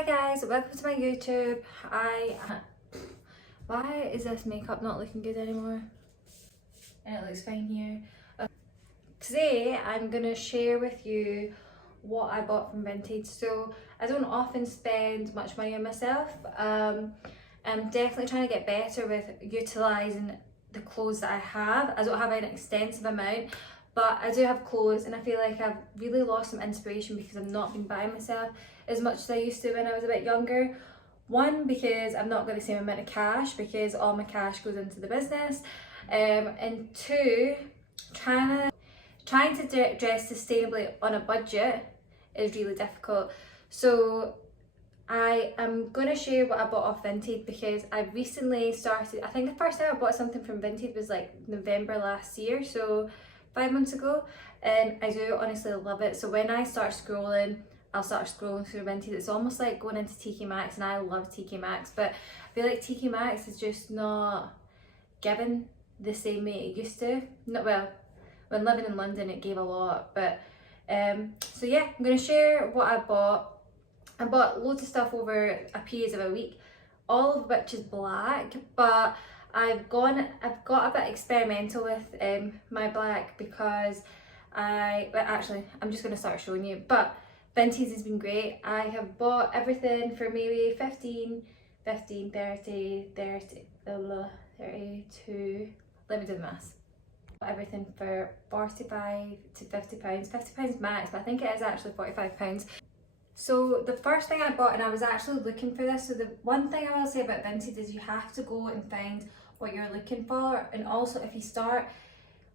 Hi guys, welcome to my YouTube. Why is this makeup not looking good anymore? And it looks fine here. Today I'm gonna share with you what I bought from Vinted. So I don't often spend much money on myself. I'm definitely trying to get better with utilising the clothes that I have. I don't have an extensive amount, but I do have clothes, and I feel like I've really lost some inspiration because I've not been buying myself as much as I used to when I was a bit younger. One, because I've not got the same amount of cash because all my cash goes into the business, and two, trying to dress sustainably on a budget is really difficult. So I am going to share what I bought off Vinted because I recently started. I think the first time I bought something from Vinted was like November last year, so 5 months ago, and I do honestly love it. So when I start scrolling, I'll start scrolling through Vinted. It's almost like going into TK Maxx, and I love TK Maxx, but I feel like TK Maxx is just not given the same way it used to. Not well, when living in London it gave a lot, but so yeah, I'm going to share what I bought. I bought loads of stuff over a period of a week, all of which is black, but I've got a bit experimental with my black because I'm just going to start showing you, but Vinted has been great. I have bought everything for maybe 15, 30, 32, let me do the maths. Everything for 45 to 50 pounds, 50 pounds max, but I think it is actually 45 pounds. So the first thing I bought, and I was actually looking for this, so the one thing I will say about Vinted is you have to go and find what you're looking for, and also if you start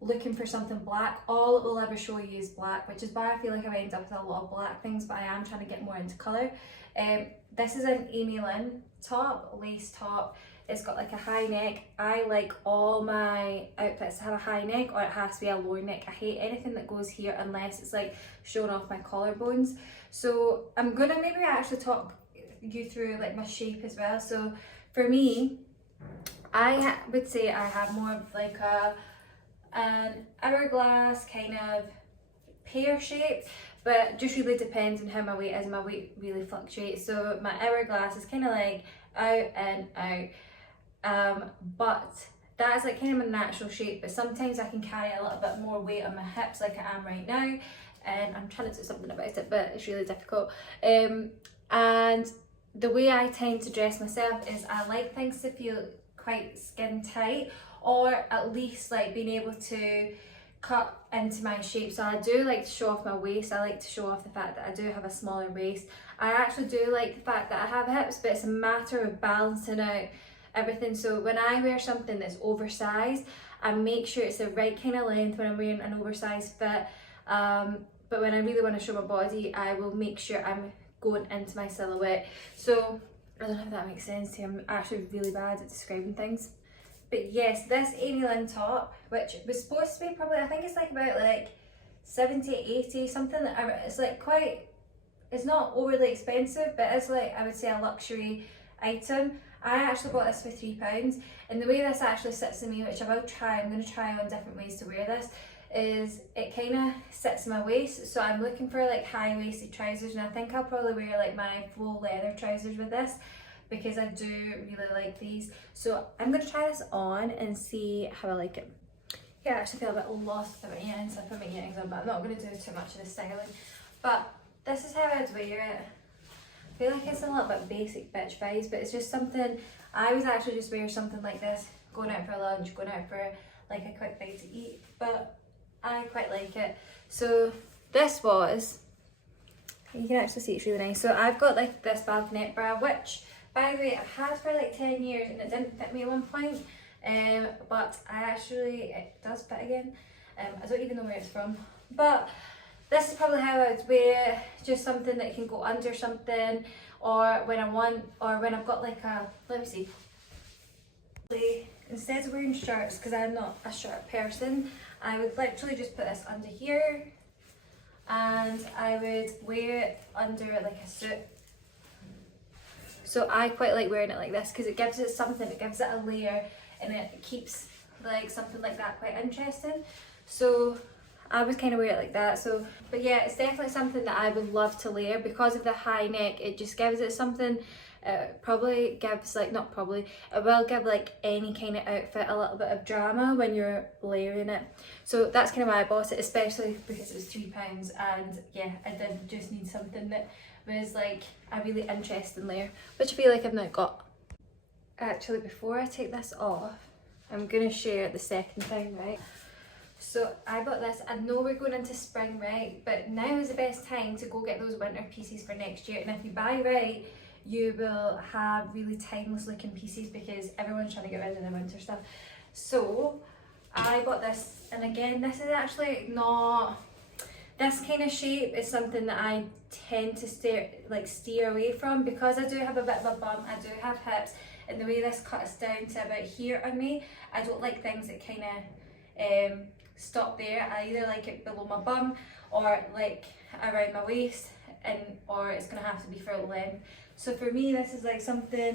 looking for something black, all it will ever show you is black, which is why I feel like I end up with a lot of black things, but I am trying to get more into colour. This is an Amy Lynn top, lace top. It's got like a high neck. I like all my outfits to have a high neck, or it has to be a lower neck. I hate anything that goes here unless it's like showing off my collarbones. So I'm gonna maybe actually talk you through like my shape as well. So for me, I would say I have more of like an hourglass kind of pear shape, but just really depends on how my weight is. My weight really fluctuates, so my hourglass is kind of like out and out. But that is like kind of my natural shape, but sometimes I can carry a little bit more weight on my hips like I am right now, and I'm trying to do something about it, but it's really difficult. And the way I tend to dress myself is I like things to feel quite skin tight, or at least like being able to cut into my shape. So I do like to show off my waist. I like to show off the fact that I do have a smaller waist. I actually do like the fact that I have hips, but it's a matter of balancing out everything. So when I wear something that's oversized, I make sure it's the right kind of length when I'm wearing an oversized fit. But when I really want to show my body, I will make sure I'm going into my silhouette. So I don't know if that makes sense to you. I'm actually really bad at describing things. But yes, this Amy Lynn top, which was supposed to be probably, I think it's like about like 70, 80, something. It's like quite, it's not overly expensive, but it's like, I would say, a luxury item. I actually bought this for £3, and the way this actually sits in me, which I will try, I'm going to try on different ways to wear this, is it kind of sits in my waist. So I'm looking for like high-waisted trousers, and I think I'll probably wear like my full leather trousers with this because I do really like these. So I'm going to try this on and see how I like it. Yeah, I actually feel a bit lost with my earrings. I put my earrings on, but I'm not going to do too much of the styling. But this is how I'd wear it. I feel like it's a little bit basic bitch vibes, but it's just something, I would actually just wear something like this, going out for lunch, going out for like a quick bite to eat, but I quite like it. So this was, you can actually see it's really nice. So I've got like this balconette bra, which by the way I've had for like 10 years and it didn't fit me at one point, but it does fit again. I don't even know where it's from, but this is probably how I would wear, just something that can go under something, or when I've got like a, let me see, instead of wearing shirts, because I'm not a shirt person, I would literally just put this under here, and I would wear it under like a suit. So I quite like wearing it like this because it gives it something, it gives it a layer, and it keeps like something like that quite interesting. So I was kind of wear it like that. So, but yeah, it's definitely something that I would love to layer because of the high neck. It just gives it something. Probably gives like, not probably, it will give like any kind of outfit a little bit of drama when you're layering it. So that's kind of why I bought it, especially because it was £3. And yeah, I did just need something that was like a really interesting layer, which I feel like I've now got. Actually, before I take this off, I'm gonna share the second thing, right? So I bought this. I know we're going into spring, right? But now is the best time to go get those winter pieces for next year. And if you buy right, you will have really timeless looking pieces because everyone's trying to get rid of the winter stuff. So I bought this, and again, this is actually not, this kind of shape is something that I tend to steer away from because I do have a bit of a bum, I do have hips, and the way this cuts down to about here on me, I don't like things that kind of stop there. I either like it below my bum or like around my waist, or it's gonna have to be full length. So for me, this is like something